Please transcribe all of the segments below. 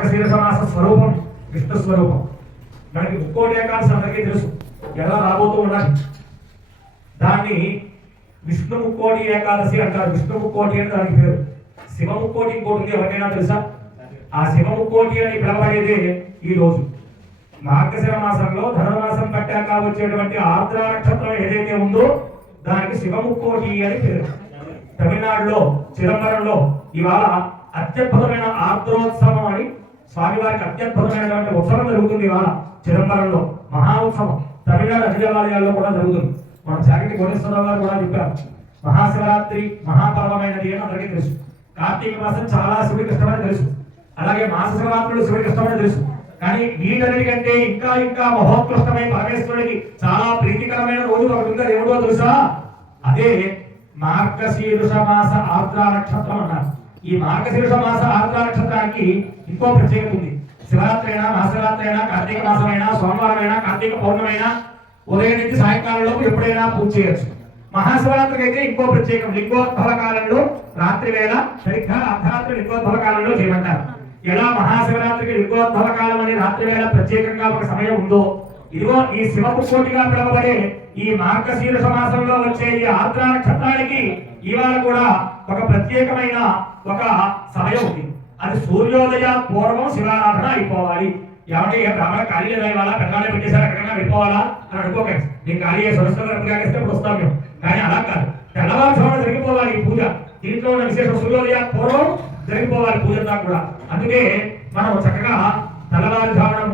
మార్గశీర్ష మాస స్వరూపం విష్ణు స్వరూపం. మనకి ముక్కోటి ఏకాదశి అందరికీ తెలుసు, ఎలా రాబోతూ ఉండాలి. దాన్ని విష్ణు ముక్కోటి ఏకాదశి అంటారు. విష్ణు ముక్కోటి అని దానికి పేరు. శివ ముక్కోటి ఇంకోటి ఉంది, ఎవరికైనా తెలుసా? ఆ శివ ముక్కోటి అని పిలవబడేదే ఈ రోజు. మార్గశిర మాసంలో ధనుర్మాసం పట్టాక వచ్చేటువంటి ఆర్ద్ర నక్షత్రం ఏదైతే ఉందో దానికి శివ ముక్కోటి అని పేరు. తమిళనాడులో చిదంబరంలో ఇవాళ అత్యద్భుతమైన ఆర్ద్రోత్సవం అని స్వామివారికి అత్యద్భుతమైనటువంటి ఉత్సవం జరుగుతుంది. ఇవాళ చిదంబరంలో మహా ఉత్సవం తమిళనాడు అన్ని దేవాలయాల్లో కూడా జరుగుతుంది. మన చాగంటి కోటేశ్వరరావు గారు కూడా చెప్పారు, మహాశివరాత్రి మహాపర్వమైనది అని అందరికీ తెలుసు. కార్తీక మాసం చాలా శివుడికి ఇష్టమని తెలుసు, అలాగే మాస శివరాత్రులు శివుడికి ఇష్టమని తెలుసు. కానీ వీటన్నిటికంటే ఇంకా ఇంకా మహోత్కృష్టమైన పరమేశ్వరుడికి చాలా ప్రీతికరమైన రోజు ఒకటి ఉంది. ఏమిటో తెలుసా? అదే మార్గశీర్ష మాస ఆర్ద్ర నక్షత్రం అన్నారు. ఈ మార్గశీర్ష మాస ఆర్ద్ర నక్షత్రానికి ఇంకో ప్రత్యేకత ఉంది. శివరాత్రి అయినా, మహాశివరాత్రి అయినా, కార్తీక మాసమైనా, సోమవారం అయినా, కార్తీక పౌర్ణమైనా ఉదయం నుంచి సాయంకాలంలోపు ఎప్పుడైనా పూజ చేయొచ్చు. మహాశివరాత్రికి అయితే ఇంకో ప్రత్యేకం, లింగోద్భవ కాలంలో రాత్రి వేళ సరిగ్గా అర్ధరాత్రి లింగోద్భవ కాలంలో చేయమంటారు. ఎలా మహాశివరాత్రికి లింగోద్భవ కాలం అనే రాత్రి వేళ ప్రత్యేకంగా ఒక సమయం ఉందో, ఇదిగో ఈ శివ ముక్కోటిగా పిలువబడే ఈ మార్గశీర్ష మాసంలో వచ్చే ఈ ఆర్ద్ర నక్షత్రానికి ఇవాళ కూడా ఒక ప్రత్యేకమైన ఒక సమయం ఉంది. అది సూర్యోదయ పూర్వం శివారాధన అయిపోవాలి. ఏమంటే ఏ బ్రాహ్మణ ఖాళీ లేదా ఇవాళ పెద్దవాళ్ళే పెట్టేశారు, ఎక్కడైనా వెళ్ళిపోవాలా అని అనుకోకండి. నేను ఖాళీ సరస్వతి ఇప్పుడు వస్తాం మేము, కానీ అలా కాదు. తెల్లవారుజామున జరిగిపోవాలి ఈ పూజ. దీంట్లో ఉన్న విశేషం సూర్యోదయ పూర్వం జరిగిపోవాలి పూజ అంతా కూడా. అందుకే మనం చక్కగా తెల్లవారుజామున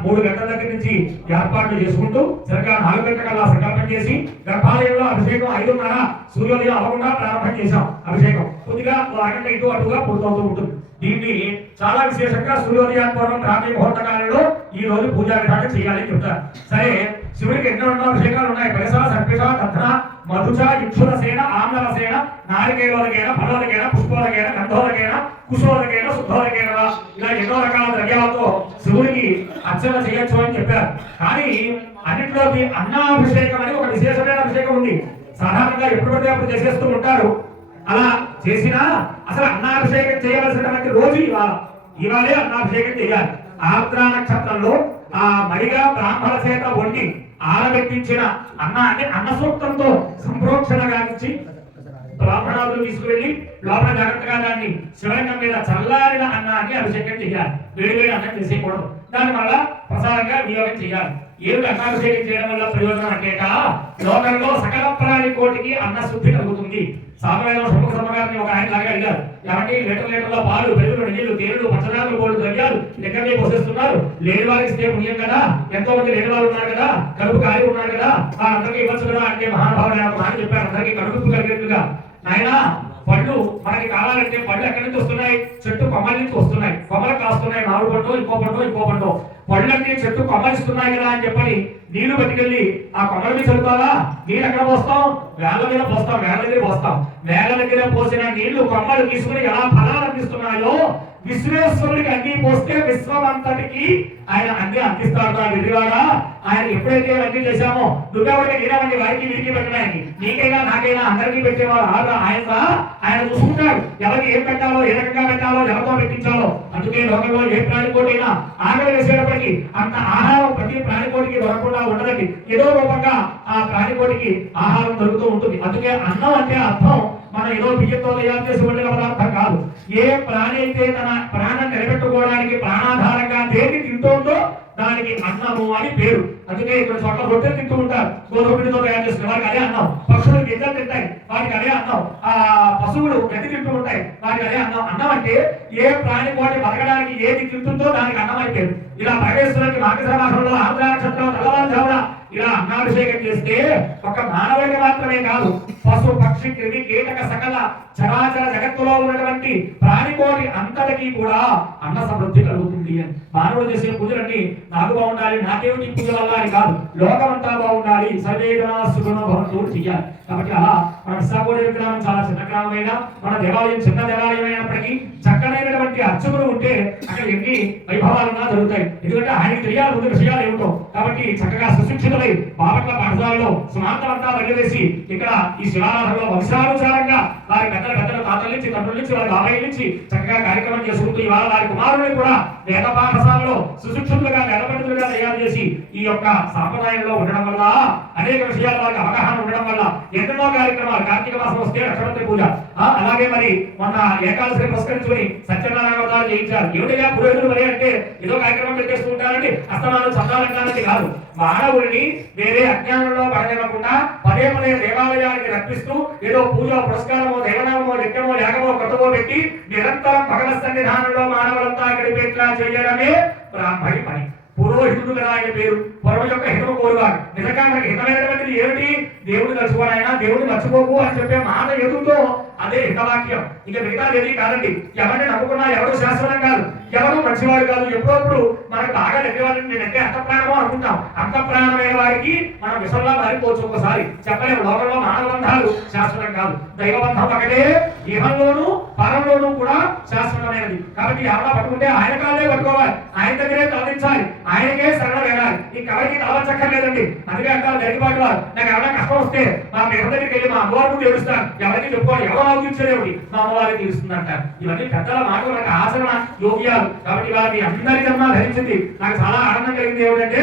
3 గంటల దగ్గర నుంచి ఏర్పాట్లు చేసుకుంటూ సరిగ్గా 4 గంటల సంకల్పం చేసి గర్భాలయంలో అభిషేకం 5:30 సూర్యోదయం అవ్వకుండా ప్రారంభం చేశాం. అభిషేకం కొద్దిగా అరగంట ఇటు అటుగా పూర్తవుతూ ఉంటుంది. దీన్ని చాలా విశేషంగా సూర్యోదయాపూర్వం ప్రాంతీయ ముహూర్త కాలంలో ఈ రోజు పూజా విధానం చేయాలని చెప్తారు. సరే, శివుడికి ఎన్నో అభిషేకాలు ఉన్నాయి. పరిస సర్పిష దత్తన మధుచ ఇక్షురసేన ఆమ్లరసేన నారికేలోదకేన ఫలోదకేన పుష్పోదకేన గంధోదకేన కుశోదకేన శుద్ధోదకేన ఇలా ఎన్నో రకాల ద్రవ్యాలతో శివుడికి అర్చన చేయొచ్చు అని చెప్పారు. కానీ అన్నింటిలోకి అన్నాభిషేకం అని ఒక విశేషమైన అభిషేకం ఉంది. సాధారణంగా ఎప్పుడు పడితే అప్పుడు చేసేస్తూ ఉంటారు. అలా చేసినా అసలు అన్నాభిషేకం చేయవలసినటువంటి రోజు ఇవాళే అన్నాభిషేకం చేయాలి. ఆర్ద్ర నక్షత్రంలో ఆ మడిగా బ్రాహ్మణ చేత వండి ఆరబెట్టించిన అన్నాన్ని అన్న సూక్తంతో సంప్రోక్షణ గావించి బ్రాహ్మణాదులు తీసుకువెళ్ళి లోపల జాగ్రత్తగా దాన్ని శివలింగం మీద చల్లారిన అన్నాన్ని అభిషేకం చేయాలి. వేడివేడి అన్నం చేసేయకూడదు. దాని వల్ల ప్రసాదంగా వినియోగం చేయాలి. ఏమిటి అన్నాభిషేకం చేయడం వల్ల ప్రయోజనం అంటేట, లోకంలో సకల ప్రాణి కోటికి అన్న శుద్ధి కలుగుతుంది. సామాన్యంగా సముఖ సమ్మగారిని ఒక ఆయన లాగా అడిగారు, ఏమంటే లీటర్ల పాలు, పెరుగులు, నెయ్యిలు, తేనెలు, పంచదారులు, కోళ్ళు ద్రవ్యాలు ఎక్కడే పోసేస్తున్నారు, లేని వారికి ఇస్తే పుణ్యం కదా, ఎంతో మంది లేని వాళ్ళు ఉన్నారు కదా, కడుపు ఖాళీ ఉన్నారు కదా, అందరికీ ఇవ్వచ్చు కదా అంటే మహానుభావుడు ఒక మాట చెప్పారు. అందరికీ కడుపు కలిగేట్టుగా, నాయన పళ్ళు మనకి కావాలంటే పళ్ళు ఎక్కడి నుంచి వస్తున్నాయి? చెట్టు కొమ్మల నుంచి వస్తున్నాయి. కొమ్మలు కాస్తున్నాయి, మామిడి పండు, ఇంకో పండు. పళ్ళన్నీ చెట్టు కొమ్మలిస్తున్నాయి కదా అని చెప్పని నీళ్లు పట్టుకెళ్ళి ఆ కొమ్మల మీద చల్లుతావా? నీళ్ళు ఎక్కడ పోస్తాం? వేళ్ల మీద పోస్తాం, వేళ్ల దగ్గర పోస్తాం. వేళ్ల దగ్గర పోసిన నీళ్లు కొమ్మలు తీసుకుని ఎలా ఫలాలు అందిస్తున్నాయో విశ్వేశ్వరుడికి అన్ని పోస్తే విశ్వమంతటికి ఆయన అన్ని అందిస్తాడు. విరివాడా ఆయన ఎప్పుడైతే అన్ని చేశామో నువ్వెవరికి నీరవండి వారికి వీరికి పెట్టడానికి, నీకైనా నాకైనా అందరికీ పెట్టేవాడు ఆయన చూసుకుంటాడు. ఎవరికి ఏం పెట్టాలో, ఏ రకంగా పెట్టాలో, ఎవరితో పెట్టించాలో. అందుకే లోకంలో ఏ ప్రాణికోటైనా ఆకలి వేసేటప్పటికి అంత ఆహారం ప్రతి ప్రాణికోటికి దొరకకుండా ఉండదండి. ఏదో రూపంగా ఆ ప్రాణికోటికి ఆహారం దొరుకుతూ ఉంటుంది. అందుకే అన్నం అంటే అర్థం మనం ఏదో బియ్యంతో తయారు చేసి వండిన పదార్థం కాదు. ఏ ప్రాణి అయితే తన ప్రాణం నిలబెట్టుకోవడానికి ప్రాణాధారంగా దేన్ని తింటుందో దానికి అన్నము అని పేరు. అందుకే ఇక్కడ చోట్ల రొట్టెలు తింటూ ఉంటారు, గోధుమ పిండితో తయారు చేసిన వారికి అదే అన్నం. పక్షులు గింజలు తింటాయి, వాటికి అదే అన్నం. ఆ పశువులు గడ్డి తింటూ ఉంటాయి, వాటికి అదే అన్నం. అన్నం అంటే ఏ ప్రాణి కోటి బతకడానికి ఏది తింటుందో దానికి అన్నం అని పేరు. ఇలా పరమేశ్వరునికి మార్గశిర మాసంలో ఆర్ద్ర నక్షత్రం తెల్లవారుజామున ఇలా అన్నాభిషేకం చేస్తే ఒక మానవుడికి మాత్రమే కాదు, పశు పక్షి క్రిమి కీటక సకల చరాచర జగత్తులో ఉన్నటువంటి ప్రాణికోటి అంతటికీ కూడా అన్న సమృద్ధి కలుగుతుంది అని. మానవుడు చేసే పూజలన్నీ నాకు బాగుండాలి, నాకేమిటి పూజల వల్ల అని కాదు, లోకమంతా బాగుండాలి, సర్వేజన సుగుణ భవంతు చెయ్యాలి. కాబట్టి అలా మన విశాఖపట్నం గ్రామం చాలా చిన్న గ్రామమైనా మన దేవాలయం చిన్న దేవాలయం అయినప్పటికీ చక్కనైనటువంటి ఉన్నటువంటి అర్చకులు ఉంటే అక్కడ ఎన్ని వైభవాలున్నా జరుగుతాయి. ఎందుకంటే ఆయనకి తెలియాలి ముందు విషయాలు ఏమిటో. కాబట్టి చక్కగా సుశిక్షితులై బాపట్ల పాఠశాలలో సుమాంతమంతా వెళ్ళవేసి ఇక్కడ ఈ శివారాధనలో వంశానుసారంగా వారి పెద్దల తాతల నుంచి తండ్రుల నుంచి వారి బాబాయిల నుంచి చక్కగా కార్యక్రమం చేసుకుంటూ ఇవాళ వారి కుమారుని కూడా వేద పాఠశాలలో సుశిక్షితులుగా వేద పండితులుగా తయారు చేసి ఈ యొక్క సాంప్రదాయంలో ఉండడం వల్ల అనేక విషయాల వారికి అవగాహన ఉండడం వల్ల ఎన్నెన్నో కార్యక్రమాలు కార్తీక మాసం వస్తే రక్షాబంధన పూజ, అలాగే మరి మొన్న ఏకాదశిని పురస్కరించుకుని సత్యనారాయణ వ్రతాలు చేయించారు. ఏమిటగా పురోహితులు మరి అంటే ఏదో కార్యక్రమం పెట్టేస్తూ ఉంటారండి, అస్తమానం చందాలంటానికి కాదు. మానవుడిని వేరే అజ్ఞానంలో పడనివ్వకుండా పదే దేవాలయానికి రప్పిస్తూ ఏదో పూజ పురస్కారమో దైవనామో యజ్ఞమో యాగమో కృతమో పెట్టి నిరంతరం భగవత్ సన్నిధానంలో మానవులంతా గడిపేట్లా చేయడమే బ్రాహ్మణి పని. పురోహితుడు కదా ఆయన పేరు, పొరవ యొక్క హితము కోరువాడు. నిజంగా మనకి హితమైనటువంటిది ఏమిటి? దేవుడు తలుచుకోనైనా దేవుడిని మర్చిపోకు అని చెప్పే మాట ఎదుగుతో అదే హితవాక్యం. ఇక మిగతా ఏది కాదండి. ఎవరిని నమ్ముకున్నా ఎవరు శాశ్వతం కాదు, ఎవరు మంచివాడు కాదు. ఎప్పుడప్పుడు మనకు బాగా దగ్గరవాడిని నేనంటే అంత ప్రాణమో అనుకుంటాం. అంత ప్రాణమైన వారికి మనం విషంలా మారిపోవచ్చు ఒకసారి, చెప్పలేము. లోకంలో మానవ బంధాలు శాశ్వతం కాదు, దైవబంధం ఒకటే ఇహంలోనూ పరంలోనూ కూడా శాశ్వతమైనది. కాబట్టి ఎవరైనా పట్టుకుంటే ఆయన కాళ్ళే పట్టుకోవాలి, ఆయన దగ్గరే తలదించాలి, ఆయనకే శరణ వేయాలి. ఇంకెవరికి తలవచ్చక్కర్లేదండి. అందుకే అంటారు జరిగిపాటు వారు, నాకు ఎవరైనా కష్టం వస్తే మా పేరు దగ్గరికి వెళ్ళి మా అమ్మవారి ముందు ఏడుస్తాను, ఎవరికి చెప్పుకోవాలి, ఎవరో తీర్చేదేమిటి మా అమ్మవారికి తీరుస్తుందంట. ఇవన్నీ పెద్దల మాటలు, నాకు ఆచరణ యోగ్యాలు. కాబట్టి ఇవాళ మీ అందరి జన్మ ధరించింది. నాకు చాలా ఆనందం కలిగింది ఏమిటంటే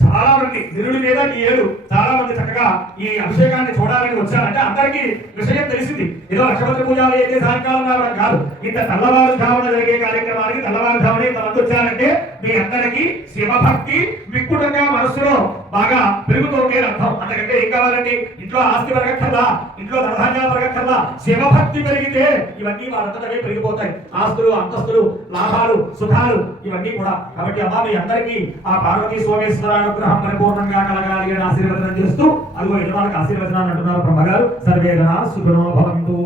చాలా మంది నిరుడి మీద ఈ ఏడు చాలా మంది చక్కగా ఈ అభిషేకాన్ని చూడాలని వచ్చారంటే అందరికీ విషయం తెలిసింది. ఏదో లక్షపతి పూజలు అయితే సాయంకాలం రావడం కాదు, ఇంత తెల్లవారుజామున జరిగే కార్యక్రమానికి తెల్లవారుజామున ఇంతమంది వచ్చారంటే మీ అందరికీ శివభక్తి విక్కుటంగా మనస్సులో బాగా పెరుగుతోంది అర్థం. అంతకంటే ఏం కావాలండి? ఇంట్లో ఆస్తి పెరగక్కర్లా, ఇంట్లో ధనధాన్యాలు పెరగక్కర్లా, శివభక్తి పెరిగితే ఇవన్నీ వాళ్ళంతటవే పెరిగిపోతాయి. ఆస్తులు, అంతస్తులు, లాభాలు, సుఖాలు ఇవన్నీ కూడా. కాబట్టి అమ్మా మీ అందరికీ ఆ పార్వతీ సోమేశ్వర అనుగ్రహం పరిపూర్ణంగా కలగాలి అని ఆశీర్వచనం చేస్తూ, అదిగో యజమానికి ఆశీర్వచనాలు అంటున్నారు బ్రహ్మగారు. సర్వేదన సుఖనో భవంతు.